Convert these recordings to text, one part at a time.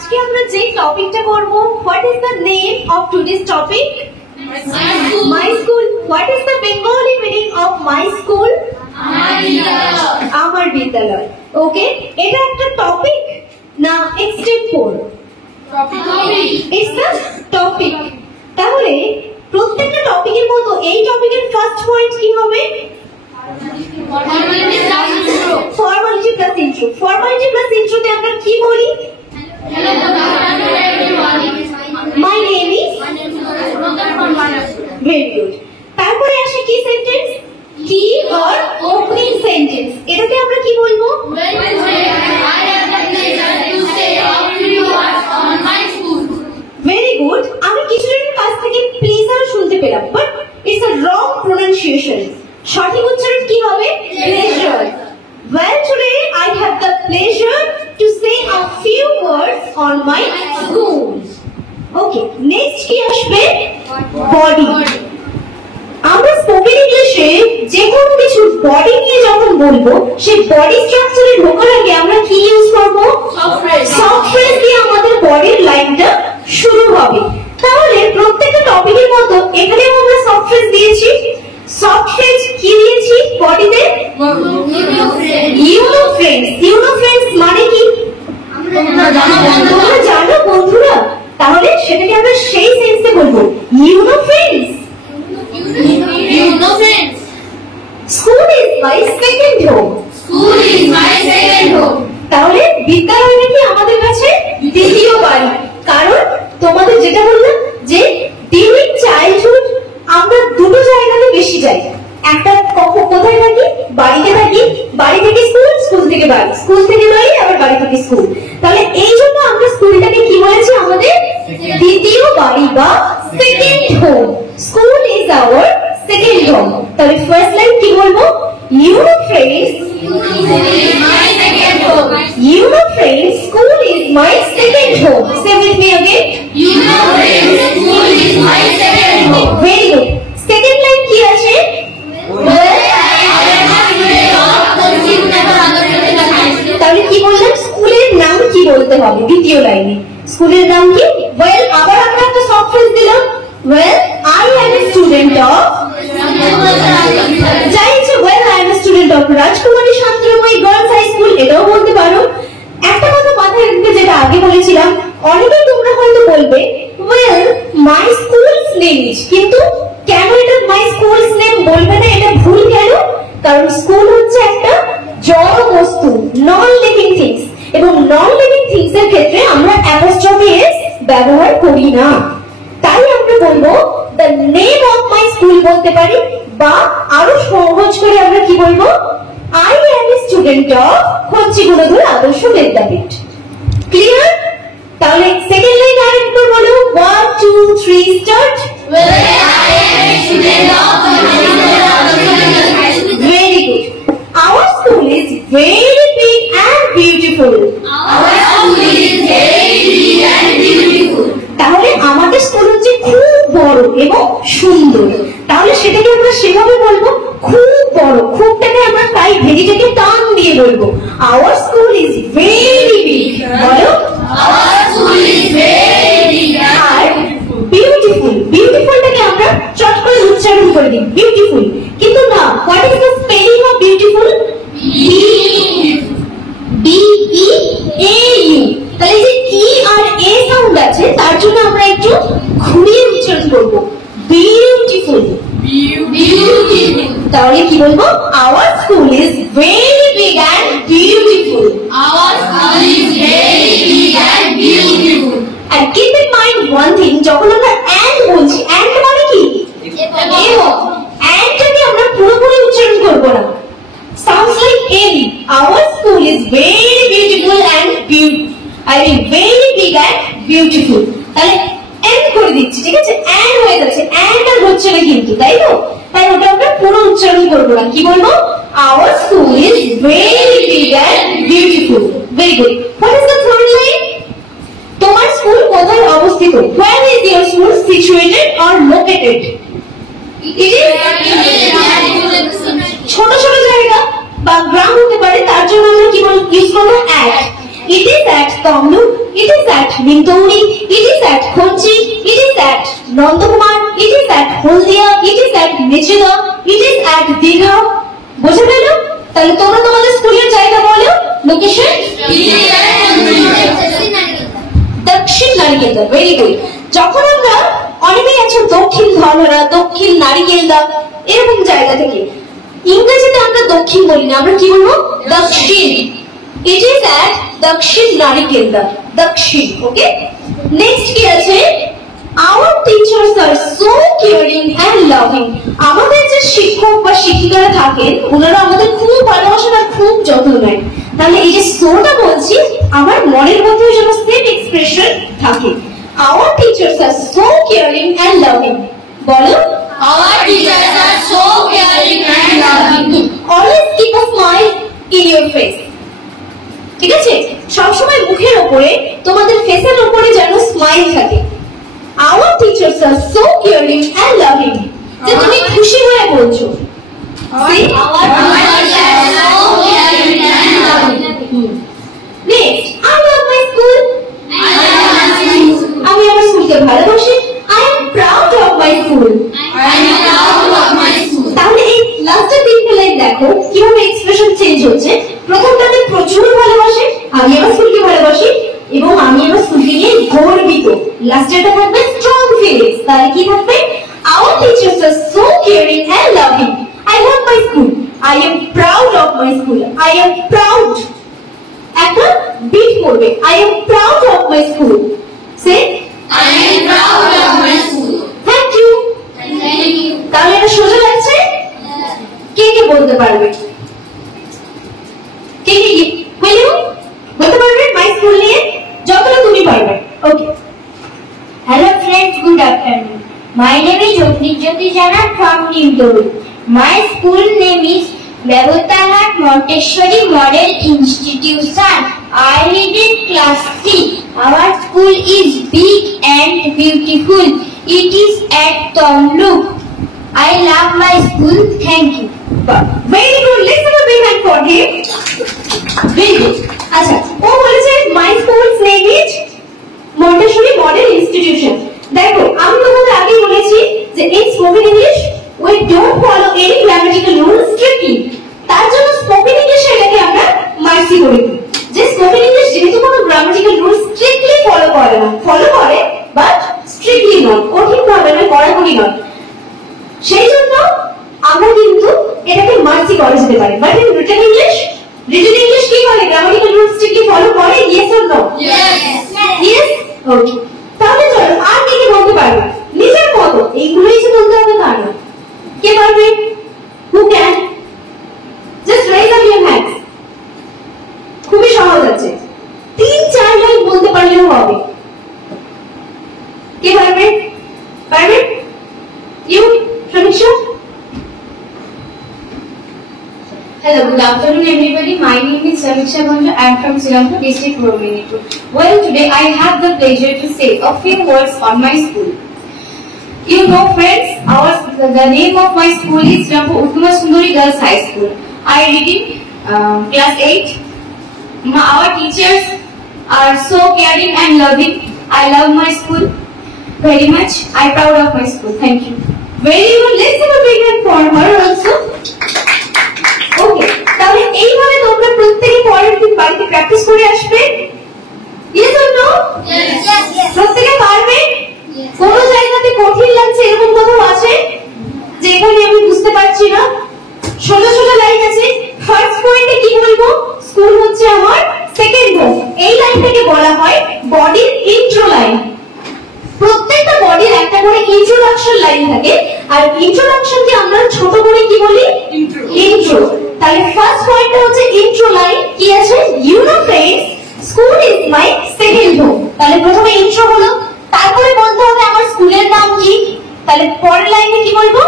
আজকে আমরা যে টপিকটা করব, what is the name of today's topic? My school. What is the Bengali meaning of my school? আমার বিদ্যালয়। ওকে, এটা একটা টপিক না এক্সটেম্পোর? It's the topic. তাহলে প্রত্যেকটা টপিকের মতো এই টপিকের ফার্স্ট পয়েন্ট কি হবে? Formality plus intro. Formality plus ইন্ট্রোতে আমরা কি বলি? My name is. Very good. তারপরে আসে কি সেন্টেন্স? কি অর ওপেনিং সেন্টেন্স। এটাতে আমরা কি বলবো? Very good. আমি কিছুজনের কাছ থেকে প্লেজার শুনতে পেলাম, but it's a wrong pronunciation. সঠিক উচ্চারণ কি হবে? Pleasure. Well, today I have the pleasure to say a few words on my school. Okay, next কি আসবে? বডি। আমরা স্পোকেন ইংলিশে যে কোনো কিছু বডি নিয়ে যখন বলবো, সেই বডি স্ট্রাকচারে ঢোকার আগে আমরা কি ইউজ করব? সফট ফ্রেজ দিয়ে আমাদের বডির লাইনটা শুরু হবে। তাহলে প্রত্যেকটা টপিকের মতো এখানেও আমরা সফট ফ্রেজ দিয়েছি। সফট ফ্রেজ কি দিয়েছি বডিতে? YONO friends. ইউনো ফ্রেন্ডস মানে কি তোমরা জানো বন্ধুরা? তাহলে সেটাকে আমরা সেই সেন্সে বলবো, you know friends. School is my second home. তাহলে বিদ্যালয় কি আমাদের কাছে দ্বিতীয় বাড়ি। কারণ তোমাদের যেটা বললাম যে ডিউরিং চাইল্ডহুড আমরা দুটো জায়গাতে বেশি যাই। একটা কোথায় থাকি? বাড়িতে থাকি। বাড়ি থেকে স্কুল, স্কুল থেকে বাড়ি, স্কুল থেকে বাড়ি, আবার বাড়ি থেকে স্কুল। তাহলে এই জন্য আমরা স্কুলটাকে কি বলেছি? আমাদের দ্বিতীয় বাড়ি বা second home. School is our second home. তাহলে ফার্স্ট লাইন কি বলবো? You know friends, you know friends, school is my second home. Say with me again. You know friends, school is my second home. Very good. Second line কি আছে? তাহলে কি বললাম? স্কুলের নাম কি বলতে হবে দ্বিতীয় লাইনে? স্কুলের নাম কি? Well, আবার আমরা একটা সফট ফ্রেজ দিলাম। Well, I am a student of যাইছে। Well, I am a student of রাজকুমারী শান্তিময়ী গার্লস হাই স্কুল, এটাও বলতে পারো। একটা কথা মাথায় রাখবে, যেটা আগে বলেছিলাম, অনেকেই তোমরা হয়তো বলবে well my school's name is, কিন্তু কেন এটা my school's name বলবে না? এটা ভুল কেন? কারণ স্কুল হচ্ছে একটা জড় বস্তু, নন লিভিং থিংস, এবং নন লিভিং থিংস এর ক্ষেত্রে আমরা অ্যাপোস্ট্রফি এস ব্যবহার করি না। তাই আমরা বলবো the name of my school বলতে পারি, বা আরো সহজ করে আমরা কি বলবো? I am a student of খঞ্চিগুণধর আদর্শ বিদ্যাপীঠ। ক্লিয়ার? তাহলে সেকেন্ড লাইন আরেকবার বলো। 1 2 3 start. Well, I am a student of Very good. Our school is very big and beautiful. Our school is very big and beautiful. তাহলে আমাদের school হচ্ছে খুব বড় এবং সুন্দর। তাহলে সেটাকে আমরা সেভাবে বলবো, খুব বড়। খুবটাকে আমরা তাই ভেরিটাকে টান দিয়ে বলবো, our school is very big। বলো, our school is very big আর বিউটিফুল। বিউটিফুলটাকে আমরা চট করে উচ্চারণ করে দিই, বিউটিফুল। কিন্তু না, what is the spelling of beautiful? B-E-A-U। তাহলে যে ই আর এ সাউন্ড আছে, তার জন্য আমরা একটু ঘুরিয়ে উচ্চারণ করব, বিউটিফুল। তাহলে কি বলবো? our school is very big and beautiful. Our school is very big and beautiful. And keep in mind one thing, যখন আমরা and বলছি, and মানে কি? এবং andটাকে আমরা পুরোপুরি উচ্চারণ করব না। sounds like n. our school is very beautiful and very big and beautiful. তাহলে and করে দিচ্ছি, ঠিক আছে? and হয়ে যাচ্ছে, and আর হচ্ছে না কিন্তু, তাই তো? তাই ওটা আমরা পুরো উচ্চারণ করব না। কি বলবো? our school is very big and beautiful. Very good. What is the third line? তোমার স্কুল কোথায় অবস্থিত? Where is your school situated or located? It is ছোট ছোট জায়গা বা গ্রাম হতে পারে, তার জন্য আমরা কি ইউজ করব? at. It is at Kamlu. It is at Nintauri, it is at Kochi, it is at Nandakumar, it is at Holdia, it is at Nichida, it is at Digha. বুঝে গেল? তাহলে তোমরা তোমাদের স্কুলের জায়গা বলো, লোকেশন দক্ষিণ নারিকেলদা। Very good. যখন আমরা অনেকেই আছেন দক্ষিণ ধরহরা, দক্ষিণ নারিকেলদা এরকম জায়গা থেকে, ইংরেজিতে আমরা দক্ষিণ বলি না, আমরা কি বলবো? দক্ষিণ। ইট ইজ অ্যাট দক্ষিণ নারিকেলদা, দক্ষিণ। ওকে, নেক্সট কি আছে? Our teachers are so caring and loving. আমাদের যে শিক্ষক বা শিক্ষিকারা থাকেন ওনারা আমাদের খুব ভালোবাসেন আর খুব যত্ন নেন। তাহলে এই যে সোটা বলছি আমার মনের মধ্যে যেন সেম এক্সপ্রেশন থাকে। Our teachers are so caring and loving. বলো, Our teachers are so caring and loving. always keep a smile in your face. ঠিক আছে, সবসময় মুখের ওপরে, তোমাদের ফেসের ওপরে যেন স্মাইল থাকে। Our teachers are so caring and loving. যে তুমি খুশি হয়ে বলছো। See? Our teachers are so caring and loving. Next, I love my school. I love my school. আমি আমার স্কুলকে ভালোবাসি। I am proud of my school. I am proud of my school. তাহলে এই লাস্টের তিনটে লাইন দেখো কিভাবে এক্সপ্রেশন চেঞ্জ হচ্ছে। প্রথমটাতে প্রচুর ভালোবাসে, আমি আমার স্কুলকে ভালোবাসি এবং আমি আমার স্কুলকে নিয়ে গর্বিত। লাস্টেরটা থাকবে স্ট্রং ফিলিংস। তাহলে কি থাকবে? Our teachers are so caring and loving. I love my school. I am proud of my school. I am proud. একটা বিট করবে। I am proud of my school. Say, I am proud of my school. thank you. Thank you. তাহলে এটা সোজা লাগছে? কে কে বলতে পারবে? কে কে বলতে পারবে মাই স্কুল নিয়ে? যতটা তুমি পারবে। ওকে। Hello friends, good afternoon. My name is Jyoti Jana from Nintauri. My school name is Babutahat Montessori Model Institution. I read in class 3. Our school is big and beautiful. It is at Tomluk. I love my school. Thank you. Very good. Let's have a big hand for him. Very good. আচ্ছা, ও বলেছে my school's name is Montessori model institution. দেখো, আমি তোমাদের আগেই বলেছি যে in spoken English we don't follow any grammatical rules strictly. তার জন্য স্পোকেন ইংলিশে এটাকে আমরা মার্সি করে দিই, যে স্পোকেন ইংলিশ যেহেতু কোনো গ্রামাটিক্যাল রুলস স্ট্রিক্টলি ফলো করে না, ফলো করে বাট স্ট্রিক্টলি নয়, কঠিন ভাবে নয়, কড়াকড়ি নয়, সেই জন্য আমরা কিন্তু এটাকে মার্সি করা যেতে পারে। বাট ইন রিটেন ইংলিশ কি করে? গ্রামাটিক্যাল রুলস স্ট্রিক্টলি ফলো করে? Yes or no? Yes. Yes. Okay, তাহলে চলো আর কে কে বলতে পারবে নিজের মতো? এইগুলোই যে বলতে হবে তা না। কে পারবে? Who can? Just raise up your hands. খুবই সহজ আছে, 3-4 লাইন বলতে পারলেও হবে। কে পারবে? পারবে? ইউ, সমীক্ষা? Hello, good afternoon everybody. My name is Samiksha Banja. I am from Srirampur district, Manipur. Well, today I have the pleasure to say a few words on my school. You know friends, the name of my school is Srirampur Uttama Sundari Girls High School. I read in class 8. Our teachers are so caring and loving. I love my school very much. I am proud of my school. Thank you. Very good. Let's have a big hand for her also. ওকে, তাহলে এইভাবে তোমরা প্রত্যেকে পরের দিন বাড়িতে practice করে আসবে। Yes or no? Yes. প্রত্যেকে পারবে? কোন জায়গাতে কঠিন লাগছে এরকম কোথাও আছে যে এখানে আমি বুঝতে পারছি না? সোজা সোজা লাইন আছে। ফার্স্ট পয়েন্টে কি বলবো? স্কুল হচ্ছে আমার সেকেন্ড হোম। এই লাইনটাকে বলা হয় বডির ইন্ট্রো লাইন। প্রত্যেকটা বডির একটা করে ইন্ট্রোডাকশন লাইন থাকে, আর ইন্ট্রোডাকশনকে আমরা ছোট করে কি বলি? ইন্ট্রো। তাহলে ফার্স্ট পয়েন্টটা হচ্ছে ইন্ট্রো লাইন। কি আছে? You know friends, school is my second home. তাহলে প্রথমে ইন্ট্রো হলো, তারপরে বলতে হবে আমার স্কুলের নাম কি। তাহলে পরের লাইনে কি বলবো?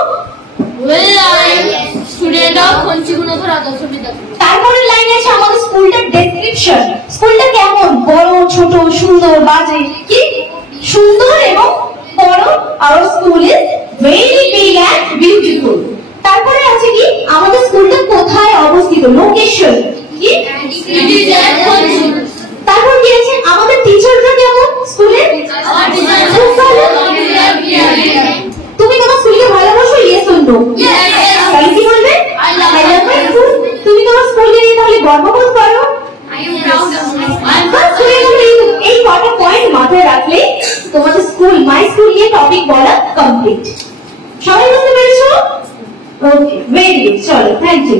Well, I am student of Konchigunathar Adarsh Vidyalaya. তারপরের লাইনে আছে আমাদের স্কুলটার ডেসক্রিপশন। স্কুলটা কেমন? বড়, ছোট, সুন্দর, বাজে? কি সুন্দর এবং বড়। Our school is very big and beautiful. তারপরে আছে কি আমাদের স্কুলটা কোথায় অবস্থিত, লোকেশন। কি It is at Konchigunathar. তারপর কি আছে আমাদের টিচাররা কেমন, নো? Yes. তাহলে কি বলবে? I love I love my my school. তুমি তোমার স্কুলকে নিয়ে তাহলে গর্ববোধ করো? I am proud of my school. বাস হয়ে গেল। এই কটা পয়েন্ট মাথায় রাখলে তোমাদের স্কুল মাই স্কুল নিয়ে টপিক বলা কমপ্লিট। সবাই বুঝতে পেরেছো? ওকে, ভেরি গুড। চলো, থ্যাংক ইউ।